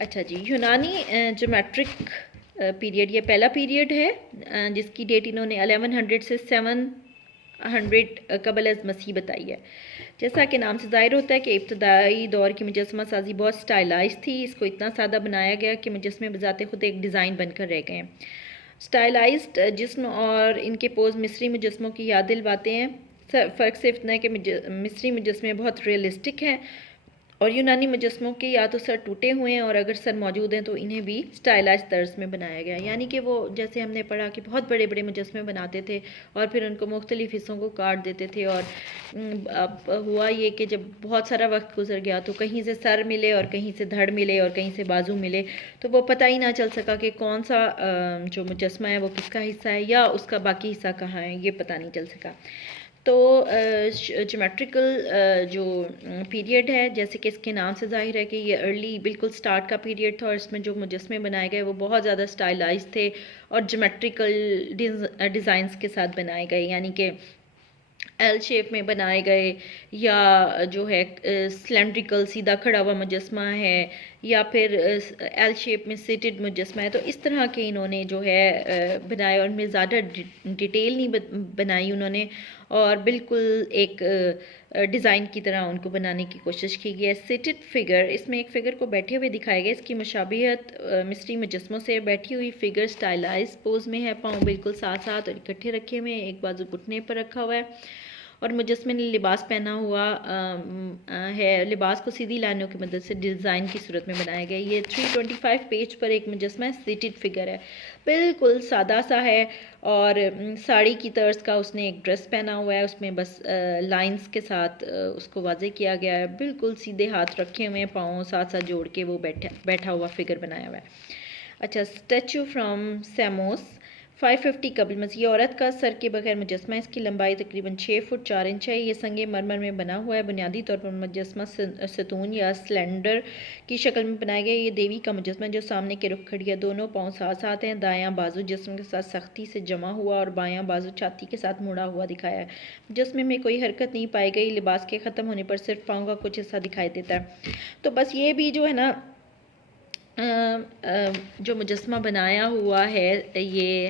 अच्छा जी, यूनानी geometric period, ये पहला पीरियड है जिसकी डेट इन्होंने 1100 से 700 कबल अज़ मसीह बताई है। जैसा कि नाम से ज़ाहिर होता है कि इब्तदाई दौर की मुजस्मा साजी बहुत स्टाइलाइज थी। इसको इतना सादा बनाया गया कि मुजस्मे बजाते खुद एक डिज़ाइन बनकर रह गए हैं। स्टाइलाइज्ड जिस्म और इनके पोज मिस्री मुजस्मों की याद दिलवाते हैं। फ़र्क सिर्फ इतना है कि मिस्री मुजस्मे बहुत रियलिस्टिक हैं और यूनानी मुजस्मों के या तो सर टूटे हुए हैं और अगर सर मौजूद हैं तो इन्हें भी स्टाइलाइज तर्ज में बनाया गया। यानी कि वो जैसे हमने पढ़ा कि बहुत बड़े बड़े मुजस्मे बनाते थे और फिर उनको मुख्तलिफ हिस्सों को काट देते थे। और अब हुआ ये कि जब बहुत सारा वक्त गुजर गया तो कहीं से सर मिले और कहीं से धड़ मिले और कहीं से बाजू मिले, तो वो पता ही ना चल सका कि कौन सा जो मुजस्मा है वो किसका हिस्सा है या उसका बाकी हिस्सा कहाँ है, ये पता नहीं चल सका। तो ज्योमेट्रिकल जो पीरियड है, जैसे कि इसके नाम से जाहिर है कि ये अर्ली बिल्कुल स्टार्ट का पीरियड था और इसमें जो मुजस्मे बनाए गए वो बहुत ज़्यादा स्टाइलाइज थे और ज्योमेट्रिकल डिज़ाइंस के साथ बनाए गए। यानी कि एल शेप में बनाए गए या जो है सिलेंड्रिकल सीधा खड़ा हुआ मुजस्मा है या फिर एल शेप में सिटेड मुजस्मा है। तो इस तरह के इन्होंने जो है बनाए और उनमें ज़्यादा डिटेल नहीं बनाई उन्होंने और बिल्कुल एक डिज़ाइन की तरह उनको बनाने की कोशिश की गई है। सिटेड फिगर, इसमें एक फिगर को बैठे हुए दिखाया गया। इसकी मुशाबिहत मिस्री मुजस्मों से। बैठी हुई फिगर स्टाइलाइज पोज में है, पाँव बिल्कुल साथ साथ और इकट्ठे रखे हुए हैं, एक बाजू घुटने पर रखा हुआ है और मुजस्मे ने लिबास पहना हुआ है। लिबास को सीधी लाइनों की मदद से डिज़ाइन की सूरत में बनाया गया। ये 325 पेज पर एक मुजस्मा सीटेड फिगर है, बिल्कुल सादा सा है और साड़ी की तर्ज का उसने एक ड्रेस पहना हुआ है। उसमें बस लाइंस के साथ उसको वाजे किया गया है। बिल्कुल सीधे हाथ रखे हुए हैं, पाँव साथ साथ जोड़ के वो बैठा हुआ फिगर बनाया हुआ है। अच्छा, स्टैचू फ्रॉम सैमोस 550 कबल मसीह। ये औरत का सर के बगैर मुजस्मा, इसकी लंबाई तकरीबन 6 फुट 4 इंच है। ये संगे मरमर में बना हुआ है। बुनियादी तौर पर मुजस्मा सतून या सिलेंडर की शक्ल में बनाया गया। ये देवी का मुजस्मा जो सामने के रुख खड़ी है, दोनों पाँव साथ साथ हैं। दायां बाजू जिस्म के साथ सख्ती से जमा हुआ और बायां बाजू छाती के साथ मुड़ा हुआ दिखाया है। मुजस्मे में कोई हरकत नहीं पाई गई। लिबास के ख़त्म होने पर सिर्फ पाँव का कुछ हिस्सा दिखाई देता है। तो बस ये भी जो है ना जो मुजस्मा बनाया हुआ है ये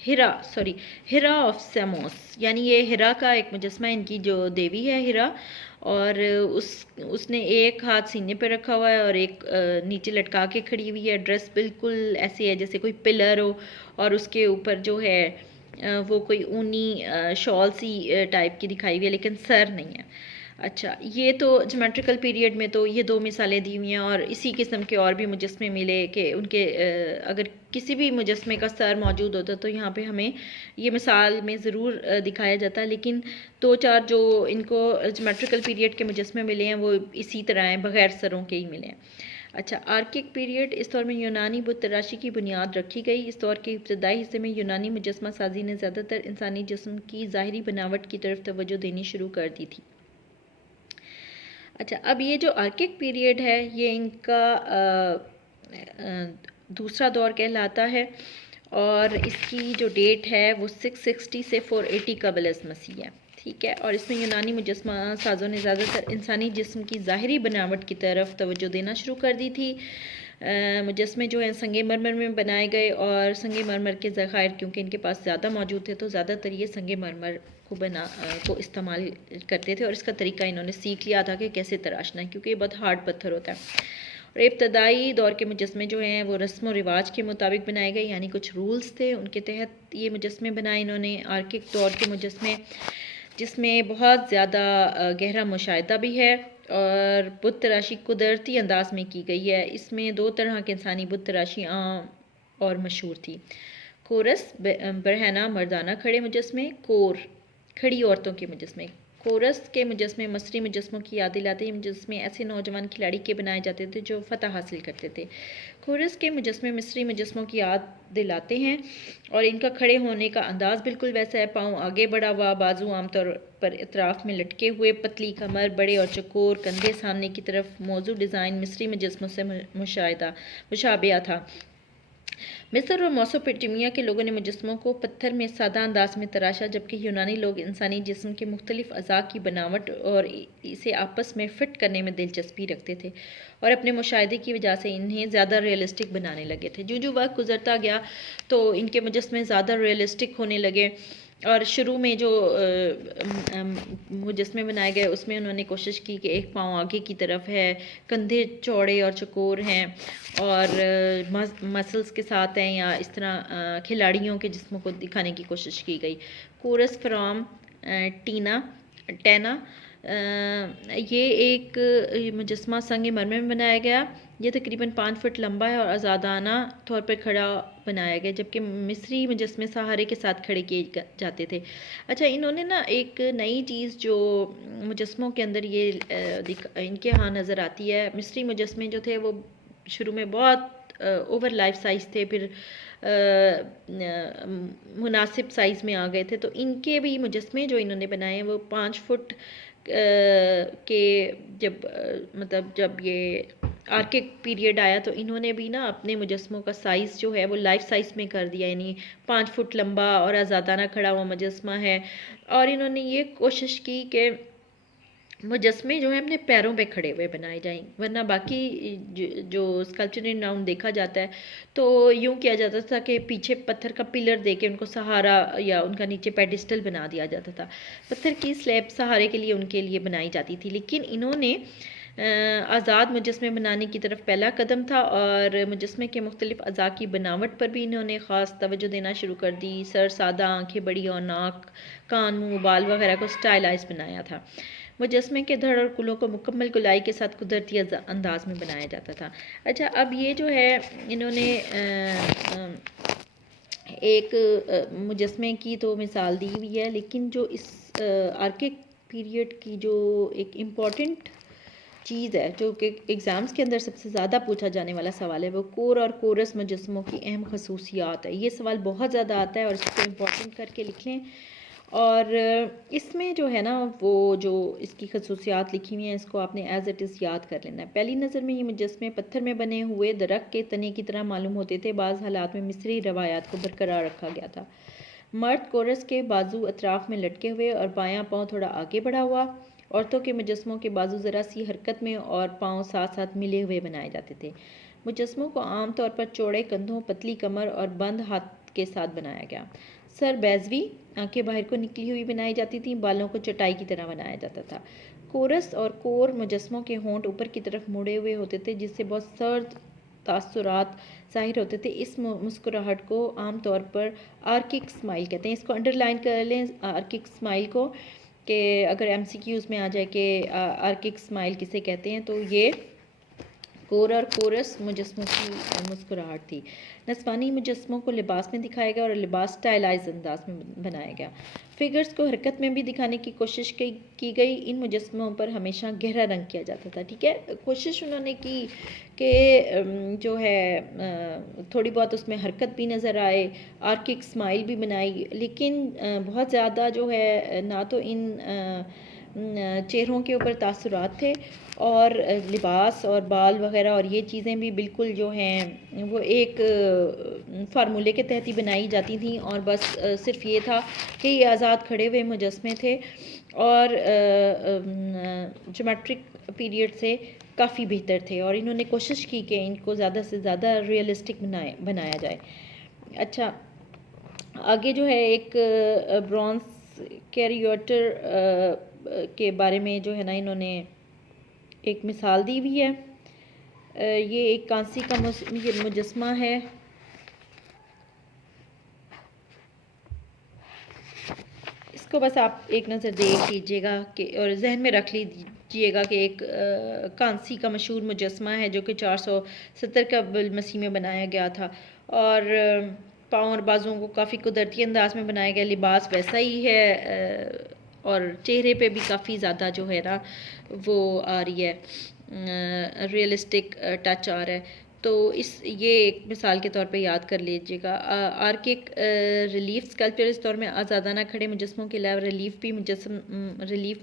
हिरा ऑफ सैमोस, यानी ये हिरा का एक मुजस्मा, इनकी जो देवी है हिरा, और उसने एक हाथ सीने पे रखा हुआ है और एक नीचे लटका के खड़ी हुई है। ड्रेस बिल्कुल ऐसी है जैसे कोई पिलर हो और उसके ऊपर जो है वो कोई ऊनी शॉल सी टाइप की दिखाई हुई है, लेकिन सर नहीं है। अच्छा, ये तो ज्योमेट्रिकल पीरियड में तो ये दो मिसालें दी हुई हैं और इसी किस्म के और भी मुजस्मे मिले कि उनके अगर किसी भी मुजस्मे का सर मौजूद होता तो यहाँ पे हमें ये मिसाल में ज़रूर दिखाया जाता। लेकिन दो चार जो इनको ज्योमेट्रिकल पीरियड के मुजस्मे मिले हैं वो इसी तरह हैं, बग़ैर सरों के ही मिले हैं। अच्छा, आर्किक पीरियड, इस दौर में यूनानी बुत तराशी की बुनियाद रखी गई। इस दौर के इब्तदाई हिस्से में यूनानी मुजस्मा साजी ने ज़्यादातर इंसानी जिस्म की ज़ाहिरी बनावट की तरफ तवज्जो देनी शुरू कर दी थी। अच्छा, अब ये जो आर्किक पीरियड है ये इनका दूसरा दौर कहलाता है और इसकी जो डेट है वो 660 से 480 कबल अज़ मसीह है। ठीक है, और इसमें यूनानी मुजस्मा साजों ने ज़्यादातर इंसानी जिस्म की ज़ाहिरी बनावट की तरफ तवज्जो देना शुरू कर दी थी। मुजस्मे जो हैं संगे मरमर में बनाए गए और संगे मरमर के ज़खायर क्योंकि इनके पास ज़्यादा मौजूद थे तो ज़्यादातर ये संगे मरमर को इस्तेमाल करते थे और इसका तरीका इन्होंने सीख लिया था कि कैसे तराशना है, क्योंकि ये बहुत हार्ड पत्थर होता है। और इब्तदाई दौर के मुजस्मे जो हैं वो रस्म व रिवाज के मुताबिक बनाए गए, यानी कुछ रूल्स थे उनके तहत ये मुजस्मे बनाए इन्होंने। आर्किक दौर के मुजस्मे जिसमें बहुत ज़्यादा गहरा मुशाहिदा भी है और बुत तराशी कुदरती अंदाज में की गई है। इसमें दो तरह के इंसानी बुत तराशी आम और मशहूर थी। कोरस बरहना मर्दाना खड़े मुजस्मे, कोर खड़ी औरतों के मुजस्मे। कोरस के मुजस्मे मसरी मुजस्मों की याद दिलाते हैं। मुजस्मे ऐसे नौजवान खिलाड़ी के बनाए जाते थे जो फतह हासिल करते थे। कोरस के मुजस्मे मिस्री मुजस्मों की याद दिलाते हैं और इनका खड़े होने का अंदाज़ बिल्कुल वैसा है। पाँव आगे बढ़ा हुआ, बाजू आमतौर पर इतराफ़ में लटके हुए, पतली कमर, बड़े और चकोर कंधे सामने की तरफ। मौजूद डिज़ाइन मिस्री मुजस्मों से मुशाबिहा था। मिस्र और मेसोपोटामिया के लोगों ने मुजस्मों को पत्थर में सादा अंदाज में तराशा, जबकि यूनानी लोग इंसानी जिस्म के मुख्तलिफ अज़ा की बनावट और इसे आपस में फ़िट करने में दिलचस्पी रखते थे और अपने मुशाहिदे की वजह से इन्हें ज़्यादा रियलिस्टिक बनाने लगे थे। जो जो वक्त गुजरता गया तो इनके मुजस्मे ज़्यादा रियलिस्टिक होने लगे और शुरू में जो मुजस्मे बनाए गए उसमें उन्होंने कोशिश की कि एक पाँव आगे की तरफ है, कंधे चौड़े और चौकोर हैं और मसल्स के साथ हैं या इस तरह खिलाड़ियों के जिस्मों को दिखाने की कोशिश की गई। कोरस फ्रॉम टैना ये एक मुजस्मा संग मरमर में बनाया गया। ये तकरीबन 5 फुट लंबा है और आज़ादाना तौर पर खड़ा बनाया गया, जबकि मिस्री मुजस्मे सहारे के साथ खड़े किए जाते थे। अच्छा, इन्होंने ना एक नई चीज़ जो मुजस्मों के अंदर ये इनके यहाँ नज़र आती है, मिस्री मुजस्मे जो थे वो शुरू में बहुत ओवर लाइफ साइज़ थे, फिर मुनासिब साइज़ में आ गए थे। तो इनके भी मुजस्मे जो इन्होंने बनाए हैं वो 5 फुट के जब ये आर्किक पीरियड आया तो इन्होंने भी ना अपने मुजस्मों का साइज़ जो है वो लाइफ साइज़ में कर दिया, यानी 5 फुट लंबा और आज़ादाना खड़ा हुआ मुजस्मा है। और इन्होंने ये कोशिश की कि मुजस्मे जो है अपने पैरों पे खड़े हुए बनाए जाएं, वरना बाकी जो स्कल्पचर इन राउंड देखा जाता है तो यूँ किया जाता था कि पीछे पत्थर का पिलर दे के उनको सहारा या उनका नीचे पेडिस्टल बना दिया जाता था, पत्थर की स्लैब सहारे के लिए उनके लिए बनाई जाती थी। लेकिन इन्होंने आज़ाद मुजस्मे बनाने की तरफ पहला कदम था और मुजस्मे के मुख्तलिफ अज़ा की बनावट पर भी इन्होंने ख़ास तवज्जो देना शुरू कर दी। सर सादा, आँखें बड़ी और नाक, कान, मुँह, बाल वगैरह को स्टाइलाइज बनाया था। मुजस्मे के धड़ और कुलों को मुकम्मल गुलाई के साथ कुदरती अंदाज में बनाया जाता था। अच्छा, अब ये जो है इन्होंने एक मुजस्मे की तो मिसाल दी हुई है, लेकिन जो इस आर्किक पीरियड की जो एक इम्पॉर्टेंट चीज़ है जो कि एग्ज़ाम्स के अंदर सबसे ज़्यादा पूछा जाने वाला सवाल है, वो कोर और कोरस मुजस्मों की अहम खसूसियात है। ये सवाल बहुत ज़्यादा आता है और इसको इम्पॉर्टेंट करके लिख लें। और इसमें जो है ना वो जो इसकी खसूसियात लिखी हुई हैं इसको आपने एज इट इज़ याद कर लेना है। पहली नज़र में ये मुजस्मे पत्थर में बने हुए दरख्त के तने की तरह मालूम होते थे। बाज़ हालात में मिस्री रवायात को बरकरार रखा गया था। मर्द कोरस के बाजू अतराफ़ में लटके हुए और बायां पाँव थोड़ा आगे बढ़ा हुआ। औरतों के मुजस्मों के बाजू ज़रा सी हरकत में और पाँव साथ साथ मिले हुए बनाए जाते थे। मुजस्मों को आमतौर पर चौड़े कंधों, पतली कमर और बंद हाथ के साथ बनाया गया। सर बैजवी, आंखें बाहर को निकली हुई बनाई जाती थीं, बालों को चटाई की तरह बनाया जाता था। कोरस और कोर मुजस्मों के होंठ ऊपर की तरफ मुड़े हुए होते थे, जिससे बहुत सर्द तासुरात ज़ाहिर होते थे। इस मुस्कुराहट को आमतौर पर आर्किक स्माइल कहते हैं। इसको अंडरलाइन कर लें आर्किक स्माइल को, कि अगर MCQs में आ जाए कि आर्किक स्माइल किसे कहते हैं तो ये कोर और कोरस मुजस्मों की मुस्कुराहट थी। नस्वानी मुजस्मों को लिबास में दिखाया गया और लिबास स्टाइलाइज अंदाज में बनाया गया। फिगर्स को हरकत में भी दिखाने की कोशिश की गई। इन मुजस्मों पर हमेशा गहरा रंग किया जाता था। ठीक है, कोशिश उन्होंने की कि जो है थोड़ी बहुत उसमें हरकत भी नज़र आए, आर्किक स्माइल भी बनाई, लेकिन बहुत ज़्यादा जो है ना तो इन चेहरों के ऊपर तासुरात थे और लिबास और बाल वगैरह और ये चीज़ें भी बिल्कुल जो हैं वो एक फार्मूले के तहत ही बनाई जाती थी और बस सिर्फ ये था कि ये आज़ाद खड़े हुए मुजस्मे थे और ज्योमेट्रिक पीरियड से काफ़ी बेहतर थे और इन्होंने कोशिश की कि इनको ज़्यादा से ज़्यादा रियलिस्टिक बनाया जाए। अच्छा, आगे जो है एक ब्रॉन्ज कैरियोटर के बारे में जो है ना इन्होंने एक मिसाल दी हुई है। ये एक कांसी का मुजस्मा है। इसको बस आप एक नज़र देख लीजिएगा कि और जहन में रख लीजिएगा कि एक कांसी का मशहूर मुजस्मा है जो कि 470 कबल मसीह में बनाया गया था और पाँव और बाजुओं को काफ़ी कुदरती अंदाज में बनाया गया। लिबास वैसा ही है और चेहरे पे भी काफ़ी ज़्यादा जो है ना वो आ रही है, रियलिस्टिक टच आ रहा है। तो ये एक मिसाल के तौर पे याद कर लीजिएगा। आर्किक रिलीफ स्कल्पचर इस दौर में आज़ादाना खड़े मुजस्मों के अलावा रिलीफ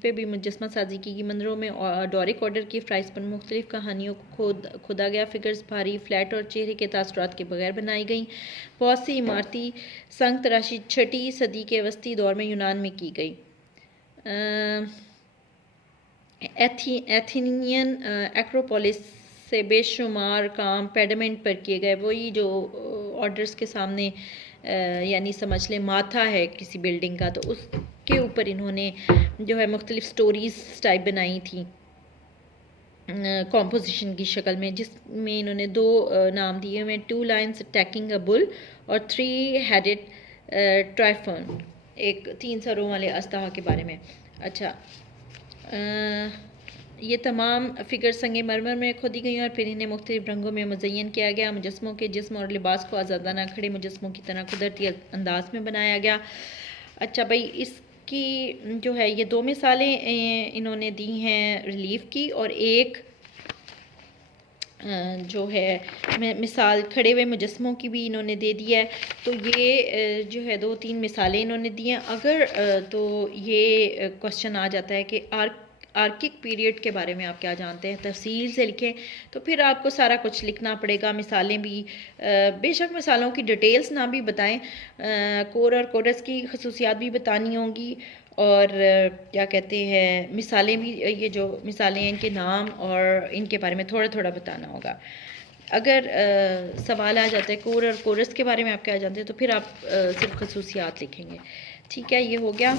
पे भी मुजस्मा साजी की मंजरों में डोरिक ऑर्डर की फ्राइज पर मुख्तलिफ कहानियों को खुदा गया फिगर्स भारी फ्लैट और चेहरे के तासुरात के बगैर बनाई गई। बहुत सी इमारती संग तराशी 6वीं सदी के वस्ती दौर में यूनान में की गई। एथेनियन एक्रोपोलिस से बेशुमार काम पेडमेंट पर किए गए, वही जो ऑर्डर्स के सामने यानी समझ लें माथा है किसी बिल्डिंग का, तो उसके ऊपर इन्होंने जो है मुख्तलिफ स्टोरीज टाइप बनाई थी कॉम्पोजिशन की शक्ल में, जिसमें इन्होंने 2 नाम दिए हुए, 2 लाइन्स अटैकिंग अ बुल और 3 हेडेड ट्राइफॉन, एक 3 सरों वाले अस्तवा के बारे में। अच्छा, ये तमाम फ़िगर संगे मरमर में खोदी गई और फिर इन्हें मुख्तलिफ रंगों में मुज़य्यन किया गया। मुजस्मों के जिस्म और लिबास को आज़ादाना खड़े मुजस्मों की तरह कुदरती अंदाज में बनाया गया। अच्छा भाई, इसकी जो है ये 2 मिसालें इन्होंने दी हैं रिलीफ की, और एक जो है मिसाल खड़े हुए मुजस्मों की भी इन्होंने दे दिया है। तो ये जो है 2-3 मिसालें इन्होंने दी हैं। अगर तो ये क्वेश्चन आ जाता है कि आर्किक पीरियड के बारे में आप क्या जानते हैं, तफसील से लिखें, तो फिर आपको सारा कुछ लिखना पड़ेगा, मिसालें भी बेशक मिसालों की डिटेल्स ना भी बताएं, कोर और कोरस की खसूसियात भी बतानी होंगी, और क्या कहते हैं मिसालें भी, ये जो मिसालें हैं इनके नाम और इनके बारे में थोड़ा थोड़ा बताना होगा। अगर सवाल आ जाता है कोर और कोरस के बारे में आप क्या जानते हैं, तो फिर आप सिर्फ खसूसियात लिखेंगे। ठीक है, ये हो गया।